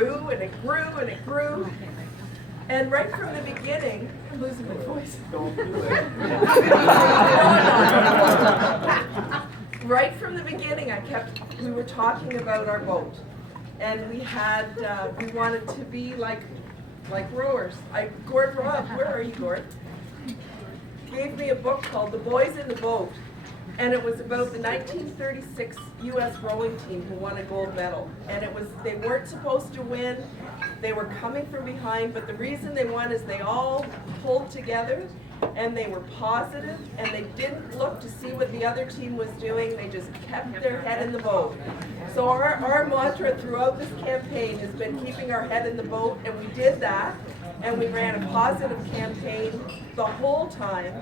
grew and it grew and it grew. And right from the beginning, I'm losing my voice. Don't do it. Right from the beginning, we were talking about our boat. And we wanted to be like rowers. Gord Robb, where are you, Gord? Gave me a book called The Boys in the Boat. And it was about the 1936 U.S. rowing team who won a gold medal. And they weren't supposed to win. They were coming from behind, but the reason they won is they all pulled together and they were positive and they didn't look to see what the other team was doing. They just kept their head in the boat. So our mantra throughout this campaign has been keeping our head in the boat, and we did that. And we ran a positive campaign the whole time.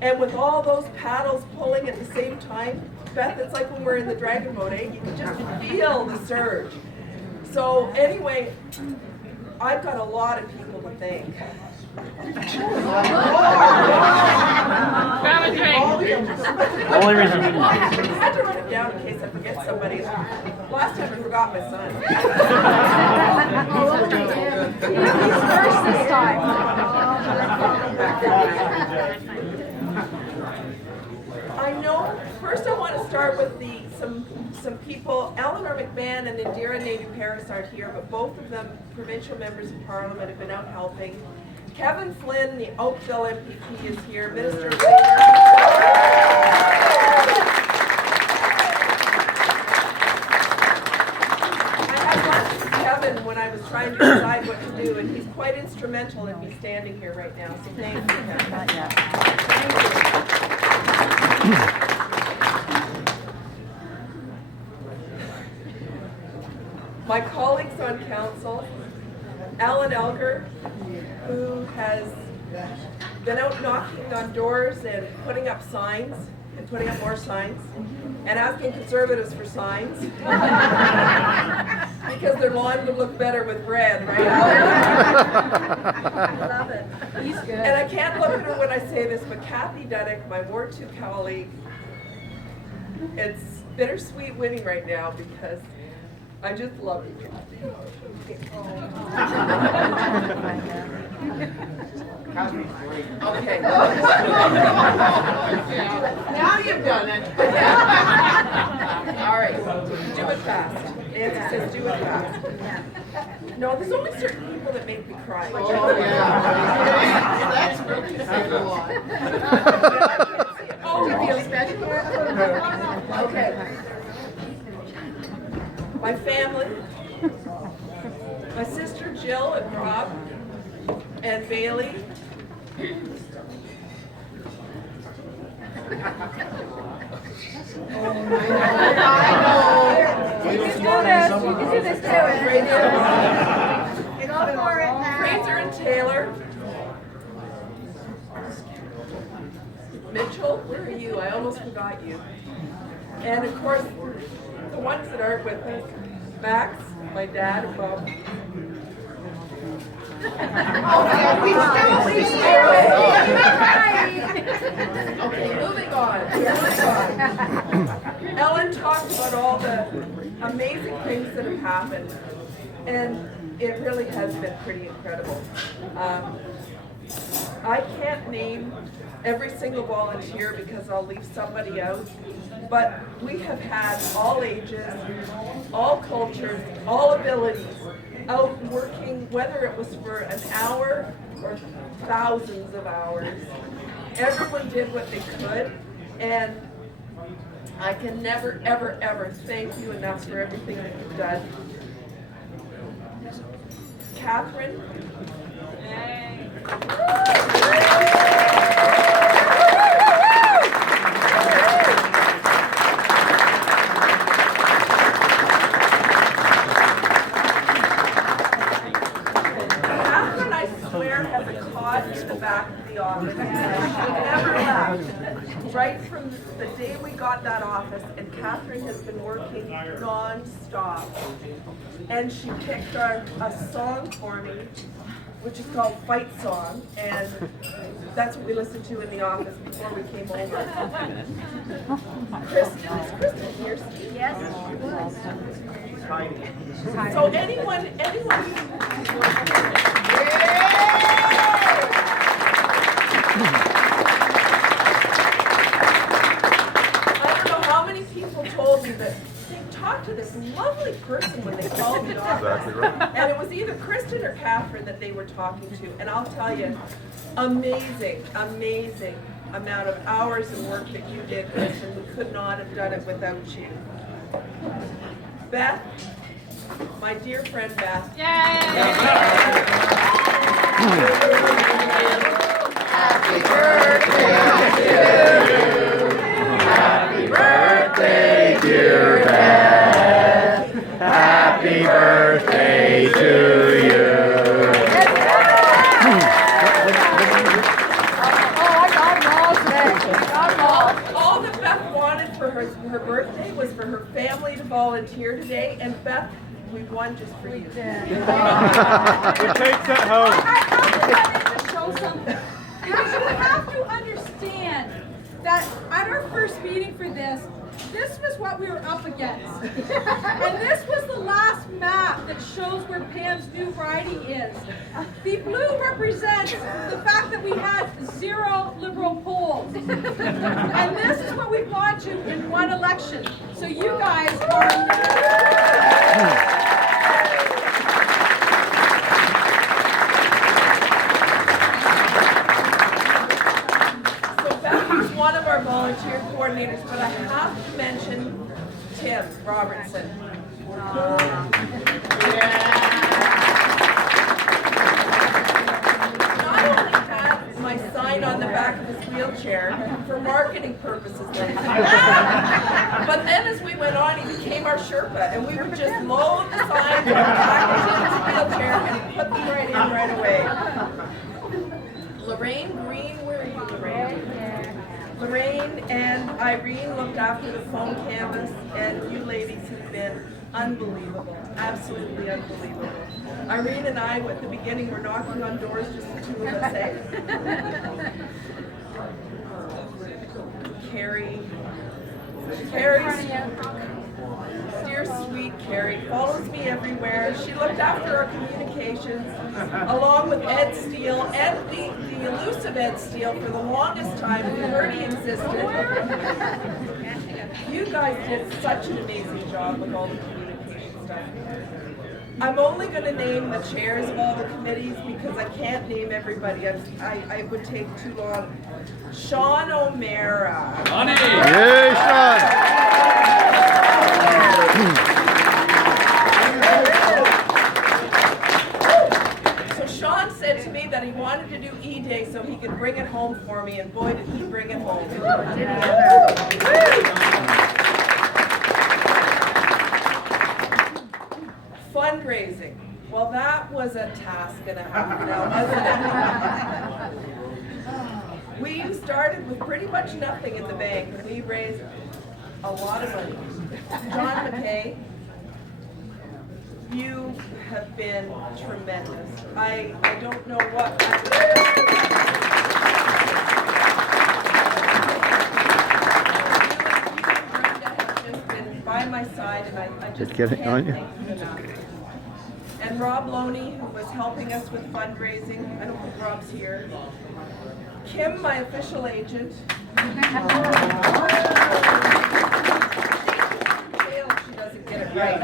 And with all those paddles pulling at the same time, Beth, it's like when we're in the dragon boat, eh? You can just feel the surge. So anyway, I've got a lot of people to thank. Grab a drink. Only reason you I had to run it down in case I forget somebody. Last time I forgot my son. He's first this time. I know, first I want to start with some people. Eleanor McMahon and Indira Naidoo-Paris aren't here, but both of them, provincial members of Parliament, have been out helping. Kevin Flynn, the Oakville MPP, is here. Minister of Labour. I had lunch with Kevin when I was trying to decide what to do, and he's quite instrumental in me standing here right now, so thank you, Kevin. Thank you. My colleagues on council, Alan Elgar, who has been out knocking on doors and putting up signs, and putting up more signs, and asking Conservatives for signs, because their lawn would look better with red, right, Alan? I love it. He's good. And I can't look at her when I say this, but Kathy Duddick, my Ward 2 colleague, it's bittersweet winning right now because I just love you. Okay. Now you've done it. All right. Do it fast. Nancy says do it fast. No, there's only certain people that make me cry. Oh, yeah. That's really saying a lot. Oh, you feel special? Okay. My family, my sister Jill and Rob and Bailey. Fraser and Taylor. Mitchell, where are you? I almost forgot you. And of course, the ones that aren't with us. Max, my dad, and Bob. Okay, moving on. Ellen talked about all the amazing things that have happened, and it really has been pretty incredible. I can't name every single volunteer because I'll leave somebody out, but we have had all ages, all cultures, all abilities out working, whether it was for an hour or thousands of hours. Everyone did what they could, and I can never, ever, ever thank you enough for everything that you've done. Catherine. Catherine, I swear, has a cot in the back of the office. She never left. Right from the day we got that office, and Catherine has been working non-stop. And she picked a song for me, which is called Fight Song, and that's what we listened to in the office before we came over. Kristen, is Kristen here? Yes. So anyone. I don't know how many people told me that they talked to this lovely person when they called the office. Exactly right. And it was either Kristen or Catherine that they were talking to. And I'll tell you, amazing amount of hours of work that you did, Kristen. We could not have done it without you. Beth, my dear friend Beth. Yay! Happy birthday, dear Beth. Happy birthday to you. All that Beth wanted for her birthday was for her family to volunteer today, and Beth, we won just for you. It takes it home. I have to show something. Because you have to understand that at our first meeting for this was what we were up against. And this was the last map that shows where Pam's new riding is. The blue represents the fact that we had 0 Liberal polls. And this is what we brought you in one election. So you guys are... One of our volunteer coordinators, but I have to mention Tim Robertson. Not only had my sign on the back of his wheelchair for marketing purposes, but then as we went on, he became our Sherpa, and we would just load the signs on the back of his wheelchair and he put them right in right away. Lorraine Green, where are you, Lorraine? Lorraine and Irene looked after the phone canvas, and you ladies have been unbelievable, absolutely unbelievable. Irene and I, at the beginning, were knocking on doors, just the two of us, eh? Carrie's dear sweet Carrie follows me everywhere. She looked after our communications, along with Ed Steele and the elusive Ed Steele for the longest time. We heard he existed. You guys did such an amazing job with all the communication stuff. I'm only going to name the chairs of all the committees because I can't name everybody. I would take too long. Sean O'Mara. Yay, Sean! So Sean said to me that he wanted to do E-Day so he could bring it home for me, and boy did he bring it home. Fundraising. Well, that was a task and a half now, wasn't it? We started with pretty much nothing in the bank, and we raised a lot of money. John McKay, you have been tremendous. I don't know what... By my side, and I just can't thank you enough. And Rob Loney, who was helping us with fundraising. I don't think Rob's here. Kim, my official agent. She doesn't get it right.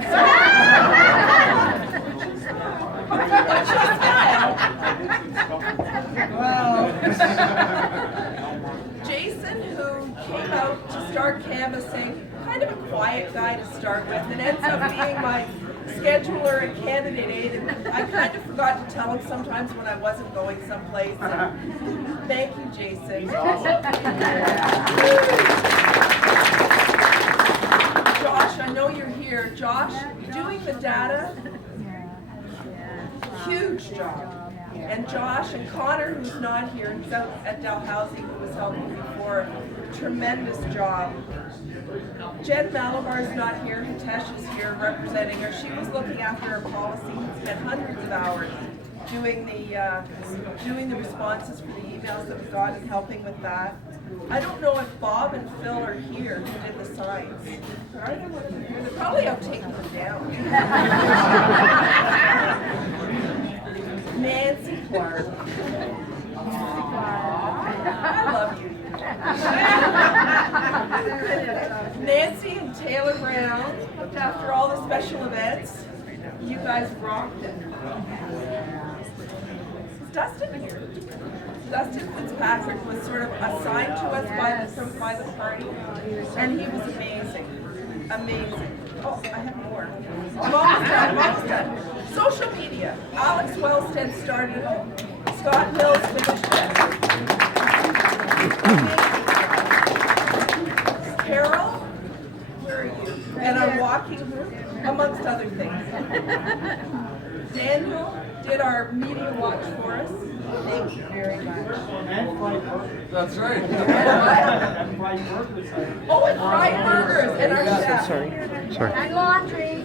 Jason, who came out to start canvassing, kind of a quiet guy to start with, and ends up being my scheduler and candidate aide, and I kind of forgot to tell him sometimes when I wasn't going someplace. And thank you, Jason. Josh, I know you're here. Josh, doing the data, huge job. And Josh and Connor, who's not here, who's out at Dalhousie, who was helping before, tremendous job. Jen Malabar's not here. Hitesh is here representing her. She was looking after her policy and spent hundreds of hours doing the responses for the emails that we got and helping with that. I don't know if Bob and Phil are here who did the signs. Are they? They're probably out taking them down. Nancy Clark. I love you. Nancy and Taylor Brown looked after all the special events. You guys rocked it. Is Dustin here? Dustin Fitzpatrick was sort of assigned to us by the party, and he was amazing. Amazing. Oh, I have more. I'm almost done. Social media. Alex Wellstead started it. Scott Mills finished it. Carol, where are you? And our walking group, amongst other things. Daniel did our media watch for us. Thank you very much. That's right. Oh, and fried burgers and our chef. Sorry. And laundry.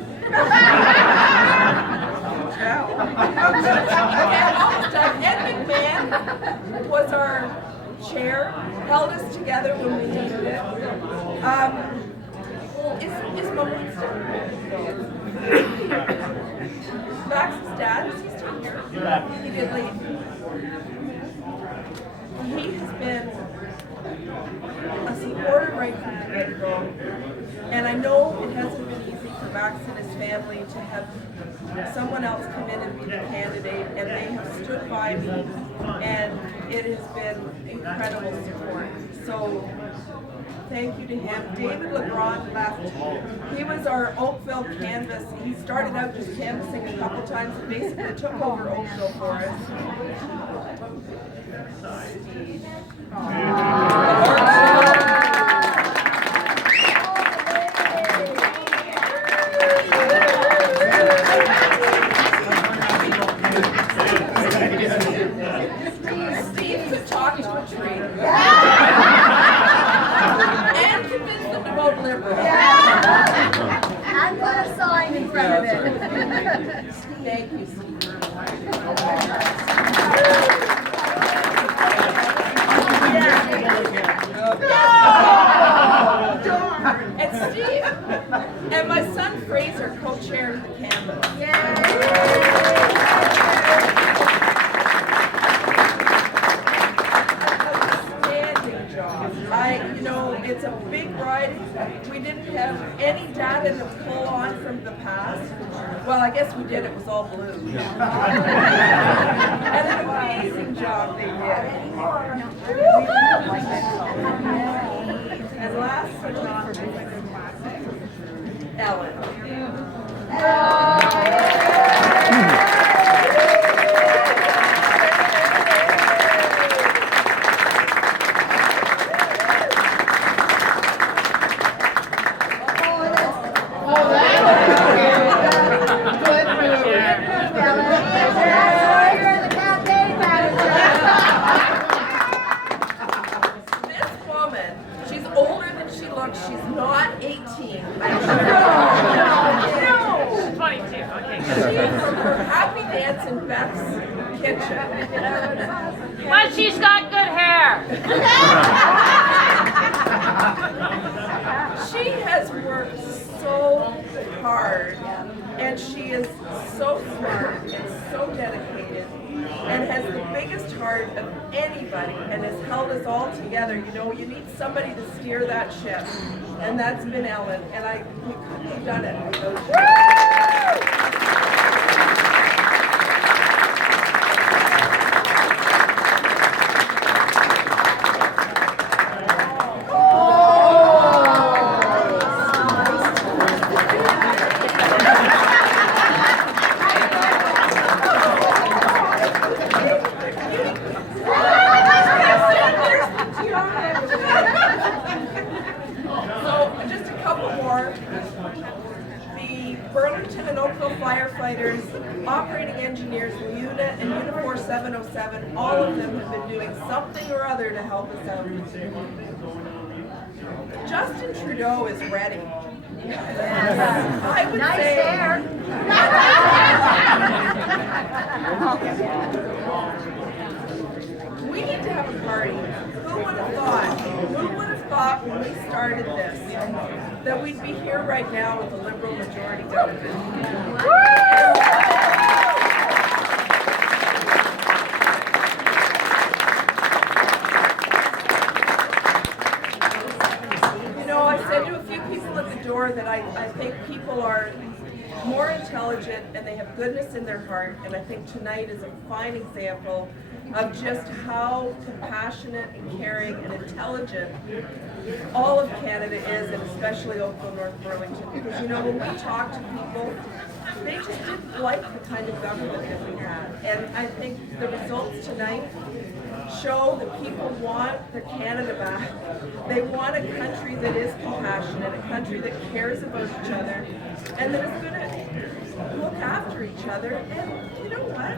Okay, almost done. Ed McMahon was our chair, held us together when we needed it. Is Mom Max's dad, is he still here? He did leave. He has been a supporter right from the get-go. And I know it hasn't been easy for Max and his family to have someone else come in and be the candidate, and they have stood by me, and it has been incredible support. So thank you to him. David LeBron left. He was our Oakville canvas. He started out just canvassing a couple times and basically took over Oakville for us. Steve could talk to a tree. And convince them to vote Liberal. And put a sign in front of it. Thank you, Steve. And Steve and my son Fraser co-chaired the canvas. Outstanding job. It's a big riding. We didn't have any data to pull on from the past. Well, I guess we did. It was all blue. And an amazing job they did. And last but not least, Ellen. This woman, she's older than she looks. She's not 18. No. 22, okay. She's from her Happy Dance in Beth's kitchen. But she's got good hair. She has worked so hard, and she is so smart and so dedicated, and has the biggest heart of anybody, and has held us all together. You need somebody to steer that ship, and that's been Ellen, and we couldn't have done it without her. So, just a couple more. The Burlington and Oakville firefighters, operating engineers, LUNA and Unifor 707, all of them have been doing something or other to help us out. Justin Trudeau is ready. I would say. We need to have a party. Who would have thought that we'd be here right now with a Liberal majority government. You know, I said to a few people at the door that I think people are more intelligent and they have goodness in their heart, and I think tonight is a fine example of just how compassionate and caring and intelligent all of Canada is, and especially Oakville, North Burlington. Because you know, when we talk to people, they just didn't like the kind of government that we had. And I think the results tonight show that people want their Canada back. They want a country that is compassionate, a country that cares about each other, and that is going to look after each other. And you know what?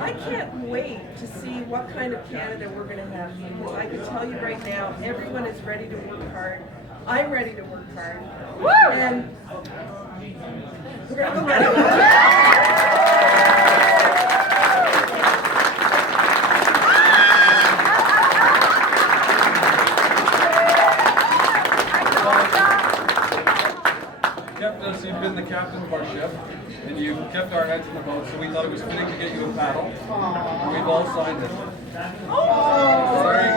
I can't wait to see what kind of Canada we're going to have, because I can tell you right now, everyone is ready to work hard. I'm ready to work hard. Woo! And we're going to go get it. You've been the captain of our ship, and you've kept our heads in the boat, so we thought it was fitting to get you a paddle. And we've all signed it. So there you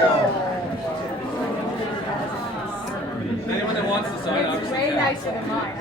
go. Anyone that wants to sign, obviously. Way nicer than mine.